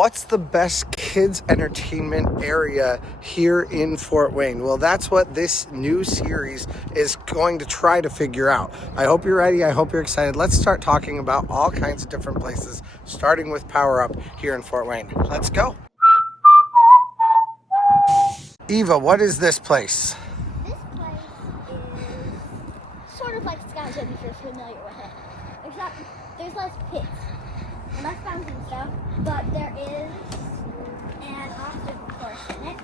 what's the best kids entertainment area here in Fort Wayne? Well, that's what this new series is going to try to figure out. I hope you're ready. I hope you're excited. Let's start talking about all kinds of different places, starting with Power Up here in Fort Wayne. Let's go. Eva, what is this place? This place is sort of like Scout Gym if you're familiar with it. Except there's less pits and less fountains and stuff, but there is an obstacle course in it.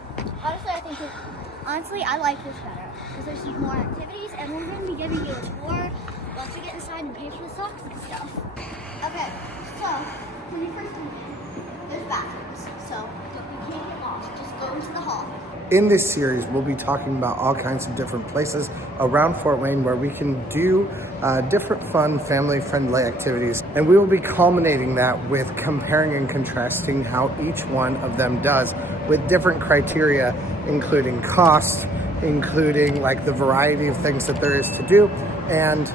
Honestly, I like this better because there's some more activities, and we're going to be giving you a tour once we get inside and pay for the socks and stuff. Okay, so when you first come in, there's bathrooms, so you can't get lost. Just go into the hall. In this series, we'll be talking about all kinds of different places around Fort Wayne where we can do different fun, family-friendly activities. And we will be culminating that with comparing and contrasting how each one of them does with different criteria, including cost, including like the variety of things that there is to do, and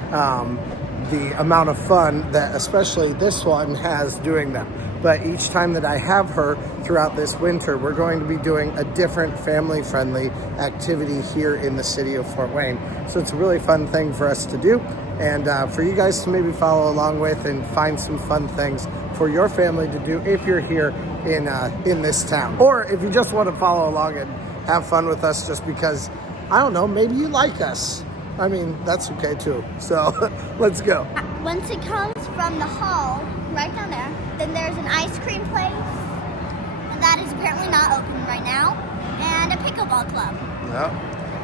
the amount of fun that especially this one has doing them. But each time that I have her throughout this winter, we're going to be doing a different family-friendly activity here in the city of Fort Wayne. So it's a really fun thing for us to do, and for you guys to maybe follow along with and find some fun things for your family to do if you're here in this town. Or if you just want to follow along and have fun with us just because, I don't know, maybe you like us. I mean, that's okay too. So let's go. Once it comes from the hall, right down there, then there's an ice cream place, and that is apparently not open right now, and a pickleball club. Yep.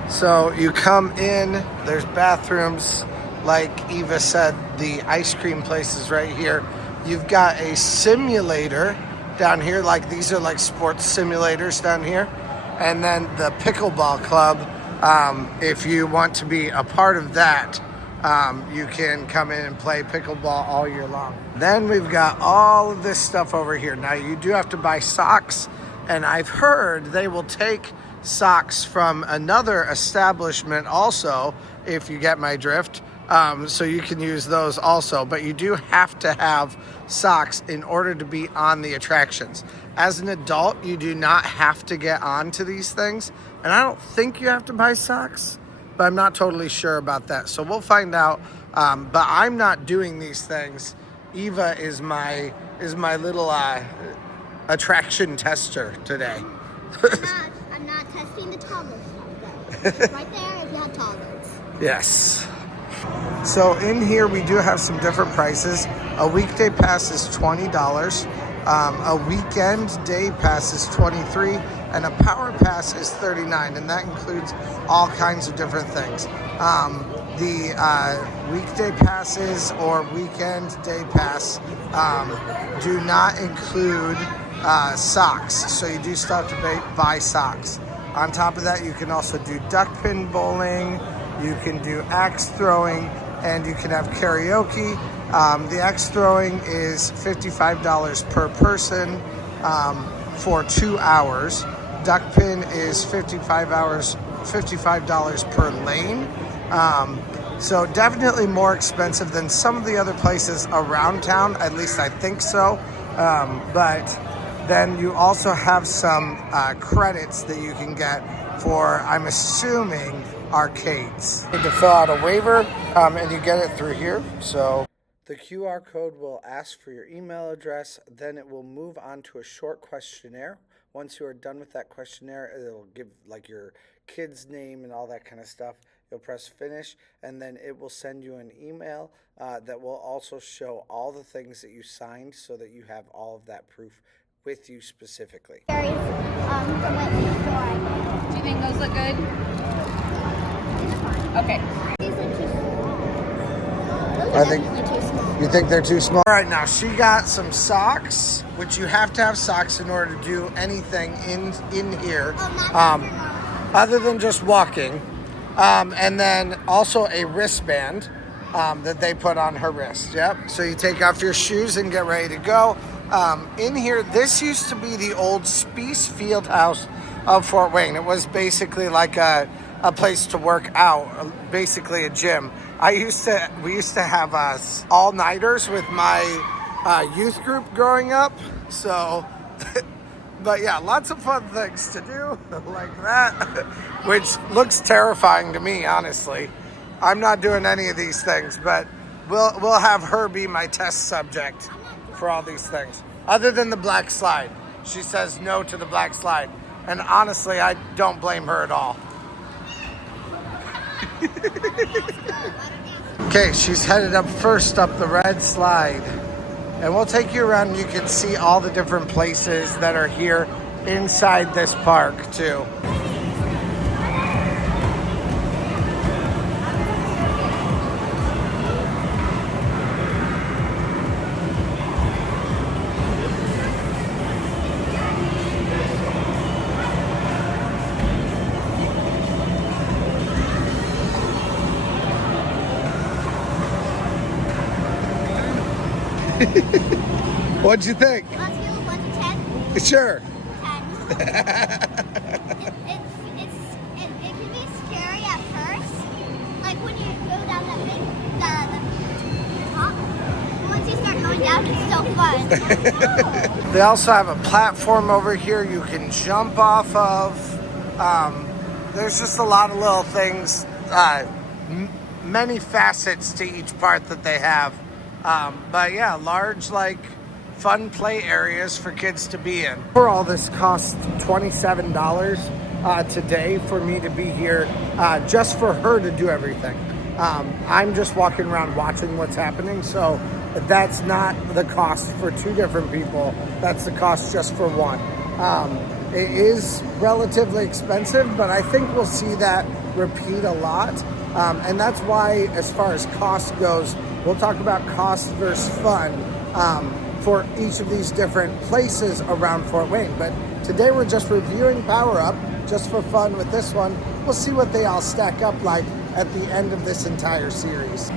So you come in, there's bathrooms, like Eva said, the ice cream place is right here. You've got a simulator down here, like these are like sports simulators down here. And then the pickleball club, if you want to be a part of that, you can come in and play pickleball all year long. Then we've got all of this stuff over here. Now you do have to buy socks, and I've heard they will take socks from another establishment also, if you get my drift. So you can use those also, but you do have to have socks in order to be on the attractions. As an adult, you do not have to get onto these things, and I don't think you have to buy socks, but I'm not totally sure about that. So we'll find out, but I'm not doing these things. Eva is my little attraction tester today. I'm not testing the toddler stuff though. It's right there if you have toddlers. Yes. So in here we do have some different prices. A weekday pass is $20. A weekend day pass is $23, and a power pass is $39, and that includes all kinds of different things. The weekday passes or weekend day pass do not include socks, so you do still have to buy socks. On top of that, you can also do duck pin bowling, you can do axe throwing, and you can have karaoke. The axe throwing is $55 per person for 2 hours. Duck pin is $55 per lane. So definitely more expensive than some of the other places around town, at least I think so. But then you also have some credits that you can get for, I'm assuming, arcades. You need to fill out a waiver, and you get it through here. So the QR code will ask for your email address, then it will move on to a short questionnaire. Once you are done with that questionnaire, it'll give like your kid's name and all that kind of stuff. You'll press finish, and then it will send you an email that will also show all the things that you signed so that you have all of that proof with you specifically. Do you think those look good? Okay. You think they're too small? All right, now she got some socks, which you have to have socks in order to do anything in here, other than just walking. And then also a wristband that they put on her wrist. Yep. So you take off your shoes and get ready to go. In here, this used to be the old Spies Fieldhouse of Fort Wayne. It was basically like a place to work out, basically a gym. We used to have all-nighters with my youth group growing up. So But yeah, lots of fun things to do like that, which looks terrifying to me, honestly. I'm not doing any of these things, but we'll have her be my test subject for all these things. Other than the black slide. She says no to the black slide. And honestly, I don't blame her at all. Okay, she's headed up first up the red slide. And we'll take you around and you can see all the different places that are here inside this park too. What'd you think? On a scale of 1 to 10? Sure. 10. It can be scary at first, like when you go down that big, the top. But once you start going down, it's so fun. They also have a platform over here you can jump off of. There's just a lot of little things, many facets to each part that they have. But yeah, large, like, fun play areas for kids to be in. For all this costs $27 today for me to be here, just for her to do everything. I'm just walking around watching what's happening, so that's not the cost for two different people. That's the cost just for one. It is relatively expensive, but I think we'll see that repeat a lot. And that's why, as far as cost goes, we'll talk about cost versus fun for each of these different places around Fort Wayne. But today we're just reviewing Power Up just for fun with this one. We'll see what they all stack up like at the end of this entire series.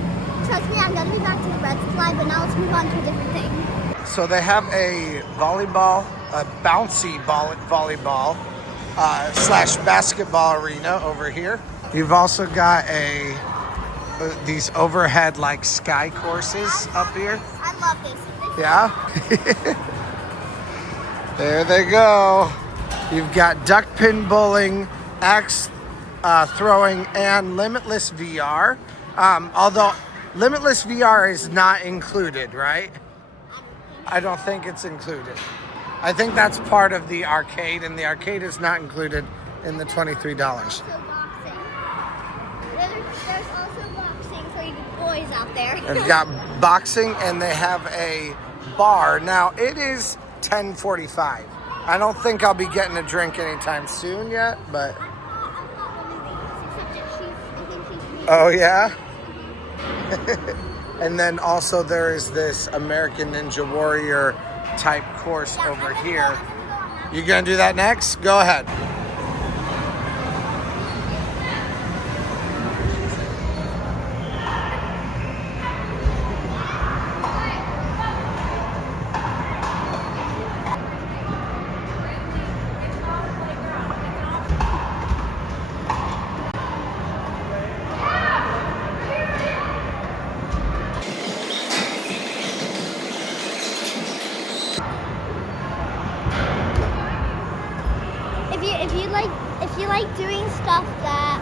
Trust me, I'm gonna be back to the red slide, but now let's move on to a different thing. So they have a volleyball, a bouncy volleyball slash basketball arena over here. You've also got these overhead like sky courses up here. I love this. Yeah. There they go. You've got duck pin bowling, axe throwing, and limitless VR. Although limitless VR is not included, right? I don't think it's included. I think that's part of the arcade, and the arcade is not included in the $23. Also boxing. There's also boxing for you boys out there. They've got boxing, and they have a bar. Now, it is 10:45. I don't think I'll be getting a drink anytime soon yet, but... Oh, yeah? And then also there is this American Ninja Warrior type course over here. You gonna do that next? Go ahead. If you like doing stuff that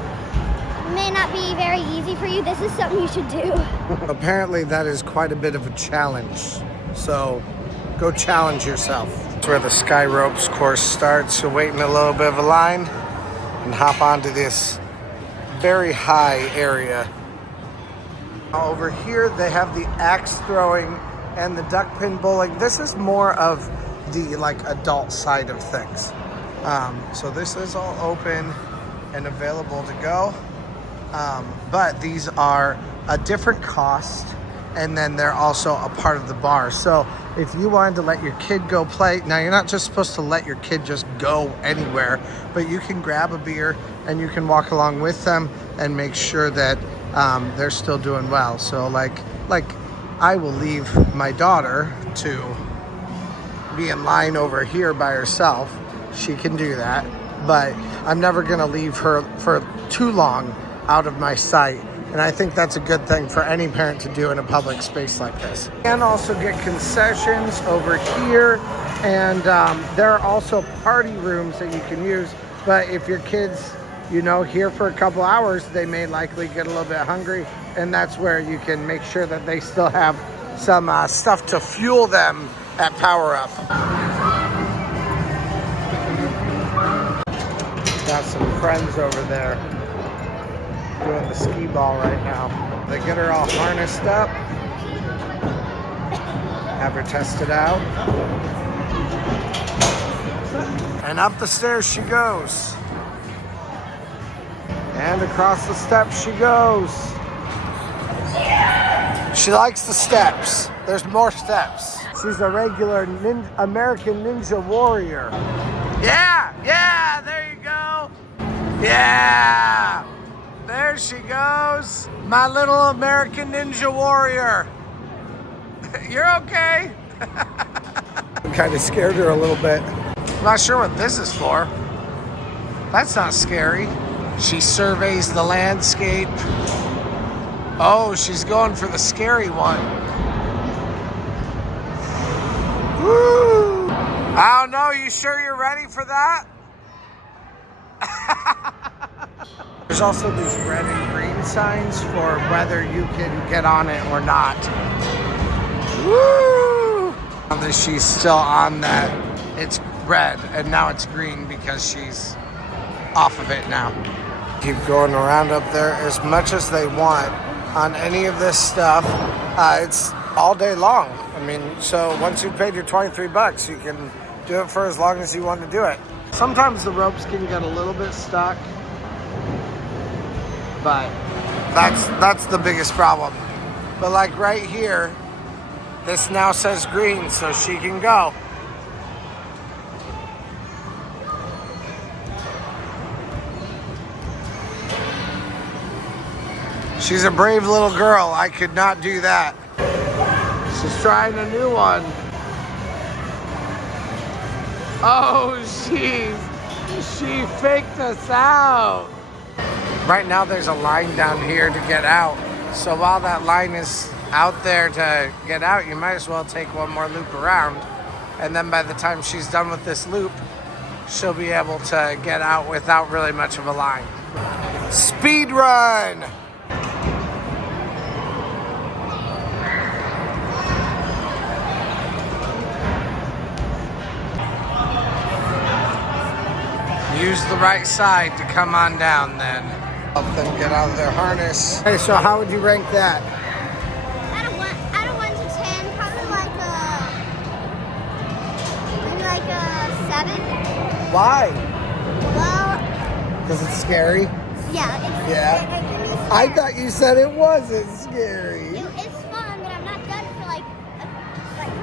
may not be very easy for you, this is something you should do. Apparently that is quite a bit of a challenge. So go challenge yourself. That's where the Sky Ropes course starts. You'll wait in a little bit of a line and hop onto this very high area. Over here they have the axe throwing and the duck pin bowling. This is more of the like adult side of things. So this is all open and available to go. But these are a different cost, and then they're also a part of the bar. So if you wanted to let your kid go play, now you're not just supposed to let your kid just go anywhere, but you can grab a beer and you can walk along with them and make sure that they're still doing well. So like I will leave my daughter to be in line over here by herself. She can do that, but I'm never gonna leave her for too long out of my sight And I think that's a good thing for any parent to do in a public space like this. You can also get concessions over here. And there are also party rooms that you can use. But if your kids, you know, here for a couple hours, they may likely get a little bit hungry. And that's where you can make sure that they still have some stuff to fuel them at Power Up. Got some friends over there doing the skee ball right now. They get her all harnessed up, have her tested out, and up the stairs she goes. And across the steps she goes. She likes the steps. There's more steps. She's a regular American Ninja Warrior. Yeah, there you go. Yeah, there she goes. My little American Ninja Warrior. You're okay. Kind of scared her a little bit. I'm not sure what this is for. That's not scary. She surveys the landscape. Oh, she's going for the scary one. Woo! I don't know, you sure you're ready for that? There's also these red and green signs for whether you can get on it or not. Woo! Now that she's still on that, it's red and now it's green because she's off of it now. Keep going around up there as much as they want on any of this stuff. It's all day long. I mean, so once you've paid your 23 bucks, you can do it for as long as you want to do it. Sometimes the ropes can get a little bit stuck, but that's the biggest problem. But like right here, this now says green, so she can go. She's a brave little girl. I could not do that. She's trying a new one. Oh, she faked us out. Right now there's a line down here to get out. So while that line is out there to get out, you might as well take one more loop around. And then by the time she's done with this loop, she'll be able to get out without really much of a line. Speed run. Use the right side to come on down then. Help them get out of their harness. Hey, so how would you rank that? Out of 1 to 10, probably maybe like a 7. Why? Well, Because it's scary? yeah, it's Yeah. It can be scary. I thought you said it wasn't scary. It's fun, but I'm not done for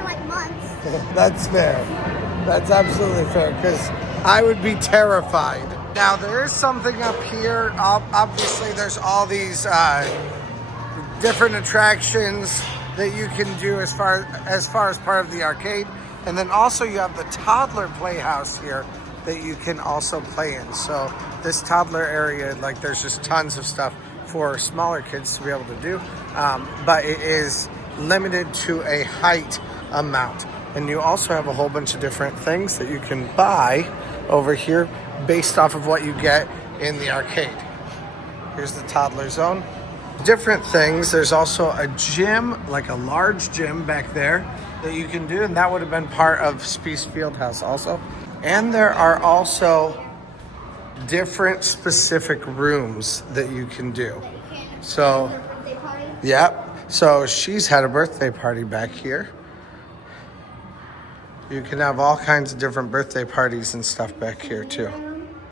like months. That's fair. That's absolutely fair, because I would be terrified. Now, there is something up here. Obviously, there's all these different attractions that you can do as far as part of the arcade. And then also you have the toddler playhouse here that you can also play in. So this toddler area, like there's just tons of stuff for smaller kids to be able to do. But it is limited to a height amount. And you also have a whole bunch of different things that you can buy over here based off of what you get in the arcade. Here's the toddler zone. Different things. There's also a gym, like a large gym back there that you can do, and that would have been part of Spies Fieldhouse also. And there are also different specific rooms that you can do. So, yep. So she's had a birthday party back here. You can have all kinds of different birthday parties and stuff back here too.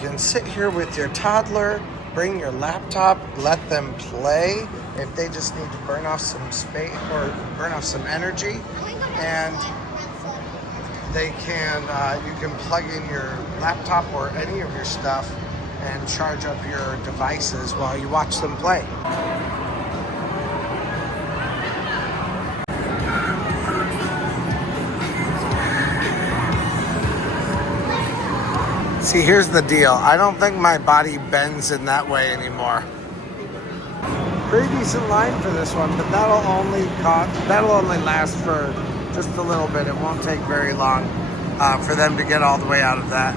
You can sit here with your toddler, bring your laptop, let them play if they just need to burn off some space or burn off some energy. And they can, you can plug in your laptop or any of your stuff and charge up your devices while you watch them play. See, here's the deal. I don't think my body bends in that way anymore. Pretty decent line for this one, but that'll only last for just a little bit. It won't take very long for them to get all the way out of that.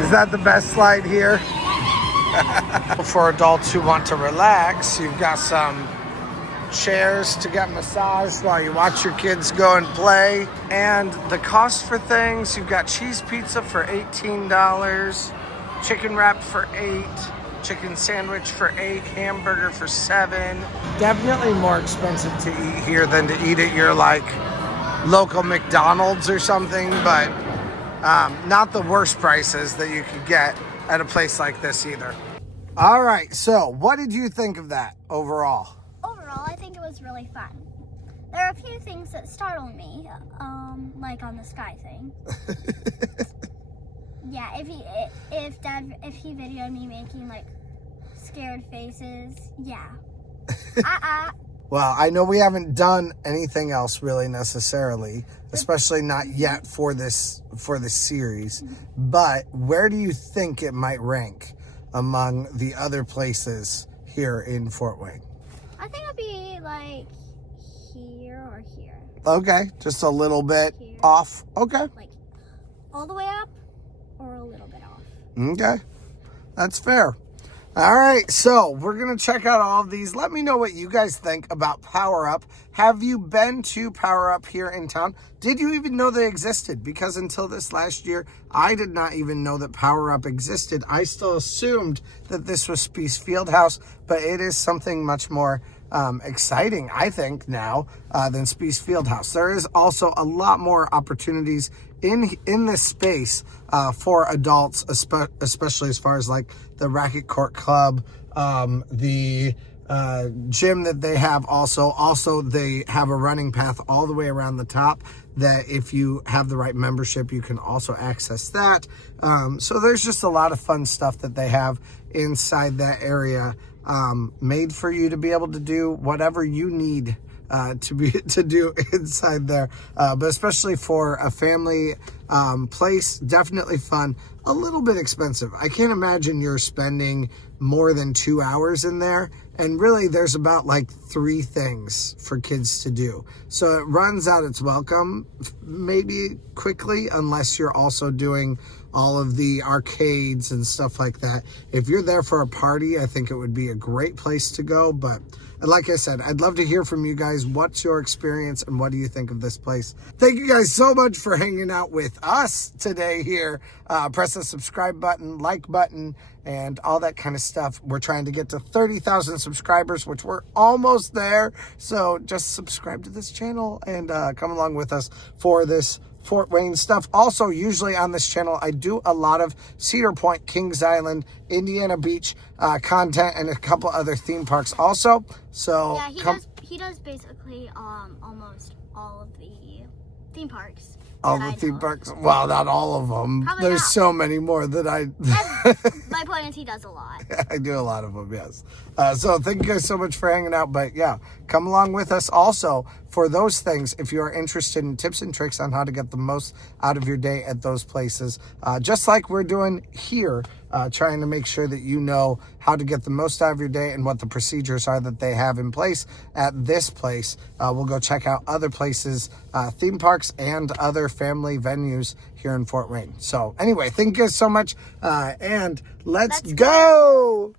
Is that the best slide here? For adults who want to relax, you've got some chairs to get massaged while you watch your kids go and play. And the cost for things, you've got cheese pizza for $18, chicken wrap for $8, chicken sandwich for $8, hamburger for $7. Definitely more expensive to eat here than to eat at your like local McDonald's or something, but not the worst prices that you could get at a place like this either. All right, so what did you think of that overall? Overall, I think it was really fun. There are a few things that startled me, like on the sky thing. Yeah, if he videoed me making like scared faces, yeah. Well, I know we haven't done anything else really necessarily, especially not yet for this series. But where do you think it might rank among the other places here in Fort Wayne? I think it'll be like here or here. Okay, just a little bit Here. off. Okay. Like all the way up or a little bit off. Okay, that's fair. All right, so we're going to check out all of these. Let me know what you guys think about Power Up. Have you been to Power Up here in town? Did you even know they existed? Because until this last year, I did not even know that Power Up existed. I still assumed that this was Spies Fieldhouse, but it is something much more exciting, I think, now than Spies Fieldhouse. There is also a lot more opportunities in this space for adults, especially as far as like the racquet court club, the gym that they have. Also they have a running path all the way around the top that if you have the right membership, you can also access that. So there's just a lot of fun stuff that they have inside that area, made for you to be able to do whatever you need to do inside there, but especially for a family place, definitely fun. A little bit expensive. I can't imagine you're spending more than 2 hours in there, and really there's about like 3 things for kids to do, so it runs out its welcome maybe quickly, unless you're also doing all of the arcades and stuff like that. If you're there for a party, I think it would be a great place to go. But like I said, I'd love to hear from you guys. What's your experience and what do you think of this place? Thank you guys so much for hanging out with us today here. Press the subscribe button, like button, and all that kind of stuff. We're trying to get to 30,000 subscribers, which we're almost there. So just subscribe to this channel and come along with us for this Fort Wayne stuff. Also, usually on this channel, I do a lot of Cedar Point, Kings Island, Indiana Beach content, and a couple other theme parks also. So yeah, he does basically almost all of the theme parks. All the theme parks. Well, not all of them. Probably There's not. so many more that I... My point is he does a lot. I do a lot of them, yes. So thank you guys so much for hanging out. But yeah, come along with us also for those things if you are interested in tips and tricks on how to get the most out of your day at those places. Just like we're doing here, trying to make sure that you know how to get the most out of your day and what the procedures are that they have in place at this place. We'll go check out other places, theme parks, and other family venues here in Fort Wayne. So anyway, thank you guys so much, and let's go!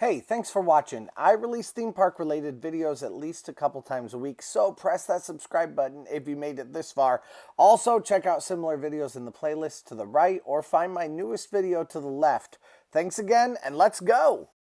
Hey, thanks for watching. I release theme park related videos at least a couple times a week, so press that subscribe button if you made it this far. Also, check out similar videos in the playlist to the right or find my newest video to the left. Thanks again, and let's go!